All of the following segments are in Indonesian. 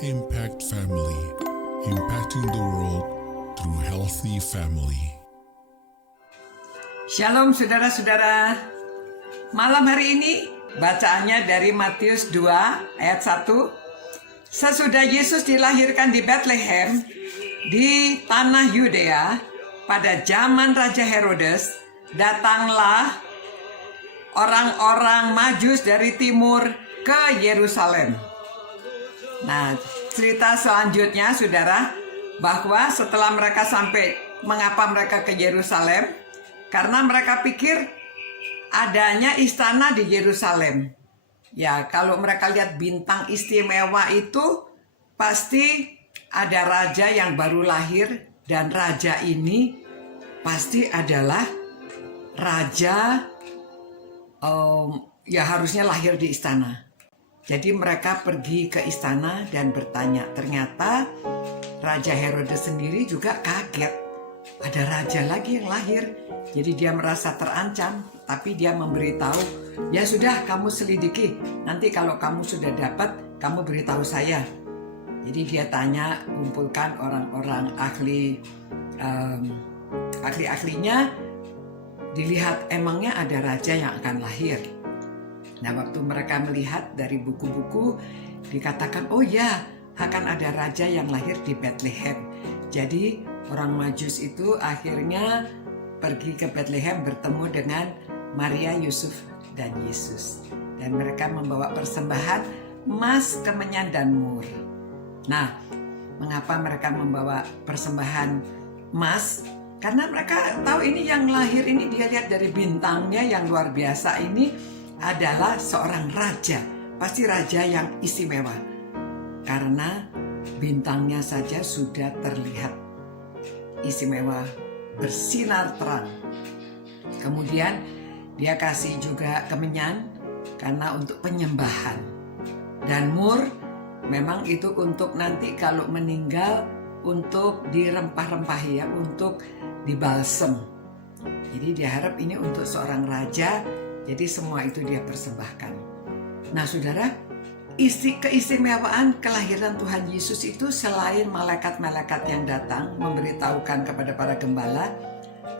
Impact Family, impacting the world through healthy family. Shalom saudara-saudara. Malam hari ini bacaannya dari Matius 2 ayat 1. Sesudah Yesus dilahirkan di Bethlehem di tanah Yudea pada zaman Raja Herodes, datanglah orang-orang Majus dari timur ke Yerusalem. Nah, cerita selanjutnya saudara, bahwa setelah mereka sampai, mengapa mereka ke Yerusalem? Karena mereka pikir adanya istana di Yerusalem. Ya, kalau mereka lihat bintang istimewa itu, pasti ada raja yang baru lahir, dan raja ini pasti adalah raja ya harusnya lahir di istana. Jadi mereka pergi ke istana dan bertanya. Ternyata Raja Herodes sendiri juga kaget. Ada raja lagi yang lahir. Jadi dia merasa terancam. Tapi dia memberitahu, ya sudah kamu selidiki. Nanti kalau kamu sudah dapat, kamu beritahu saya. Jadi dia tanya, kumpulkan orang-orang ahli-ahlinya. Dilihat emangnya ada raja yang akan lahir. Nah, waktu mereka melihat dari buku-buku, dikatakan, oh ya, akan ada raja yang lahir di Bethlehem. Jadi orang Majus itu akhirnya pergi ke Bethlehem bertemu dengan Maria, Yusuf, dan Yesus. Dan mereka membawa persembahan emas, kemenyan, dan mur. Nah, mengapa mereka membawa persembahan emas? Karena mereka tahu ini yang lahir ini, dia lihat dari bintangnya yang luar biasa ini, adalah seorang raja, pasti raja yang istimewa, karena bintangnya saja sudah terlihat istimewa, bersinar terang. Kemudian dia kasih juga kemenyan karena untuk penyembahan, dan mur memang itu untuk nanti kalau meninggal untuk dirempah-rempahi, ya, untuk dibalsem. Jadi dia harap ini untuk seorang raja. Jadi semua itu dia persembahkan. Nah saudara, keistimewaan kelahiran Tuhan Yesus itu selain malaikat-malaikat yang datang memberitahukan kepada para gembala,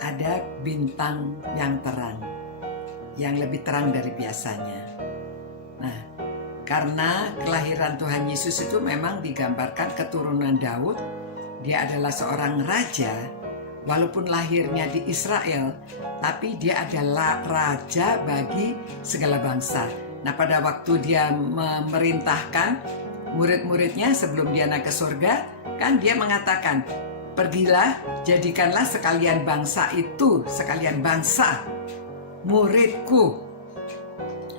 ada bintang yang terang, yang lebih terang dari biasanya. Nah, karena kelahiran Tuhan Yesus itu memang digambarkan keturunan Daud, dia adalah seorang raja. Walaupun lahirnya di Israel, tapi dia adalah raja bagi segala bangsa. Nah, pada waktu dia memerintahkan murid-muridnya sebelum dia naik ke surga, kan dia mengatakan, pergilah, jadikanlah sekalian bangsa itu, sekalian bangsa, muridku.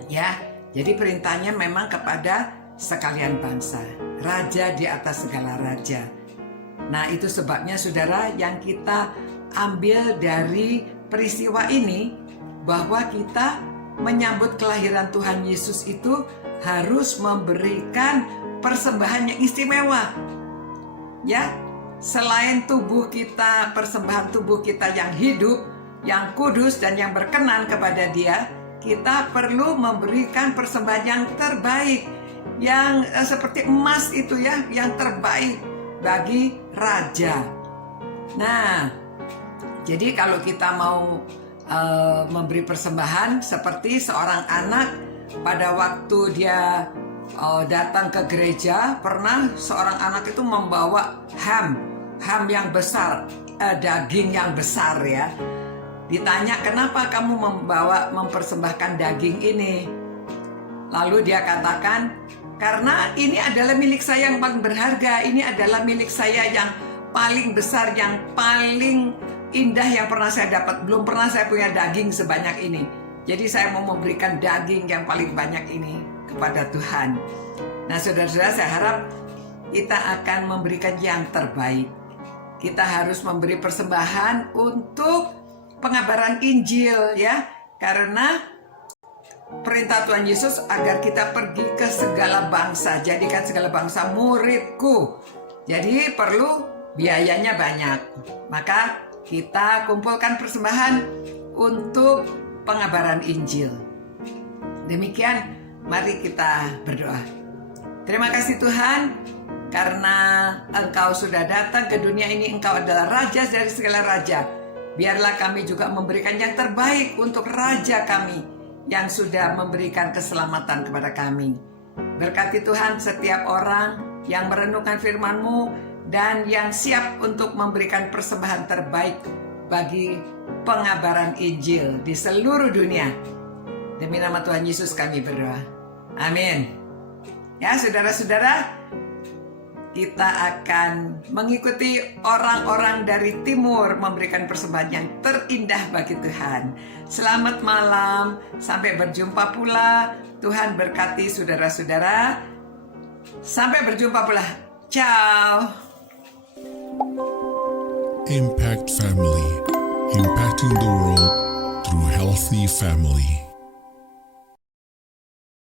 Ya, jadi perintahnya memang kepada sekalian bangsa, raja di atas segala raja. Nah, itu sebabnya saudara, yang kita ambil dari peristiwa ini, bahwa kita menyambut kelahiran Tuhan Yesus itu harus memberikan persembahan yang istimewa. Ya, selain tubuh kita, persembahan tubuh kita yang hidup, yang kudus dan yang berkenan kepada Dia, kita perlu memberikan persembahan yang terbaik, yang seperti emas itu ya, yang terbaik bagi raja. Nah, jadi kalau kita mau memberi persembahan, seperti seorang anak pada waktu dia datang ke gereja, pernah seorang anak itu membawa ham yang besar, daging yang besar ya. Ditanya, kenapa kamu mempersembahkan daging ini? Lalu dia katakan, karena ini adalah milik saya yang paling berharga, ini adalah milik saya yang paling besar, yang paling indah yang pernah saya dapat. Belum pernah saya punya daging sebanyak ini. Jadi saya mau memberikan daging yang paling banyak ini kepada Tuhan. Nah saudara-saudara, saya harap kita akan memberikan yang terbaik. Kita harus memberi persembahan untuk pengabaran Injil ya, karena perintah Tuhan Yesus agar kita pergi ke segala bangsa, jadikan segala bangsa muridku. Jadi perlu biayanya banyak. Maka kita kumpulkan persembahan untuk pengabaran Injil. Demikian, mari kita berdoa. Terima kasih Tuhan, Karena Engkau sudah datang ke dunia ini, Engkau adalah Raja dari segala raja. Biarlah kami juga memberikan yang terbaik untuk Raja kami yang sudah memberikan keselamatan kepada kami. Berkati Tuhan setiap orang yang merenungkan firman-Mu dan yang siap untuk memberikan persembahan terbaik bagi pengabaran Injil di seluruh dunia. Demi nama Tuhan Yesus kami berdoa. Amin. Ya, saudara-saudara, kita akan mengikuti orang-orang dari timur memberikan persembahan yang terindah bagi Tuhan. Selamat malam, sampai berjumpa pula. Tuhan berkati saudara-saudara. Sampai berjumpa pula. Ciao. Impact Family, impacting the world through healthy family.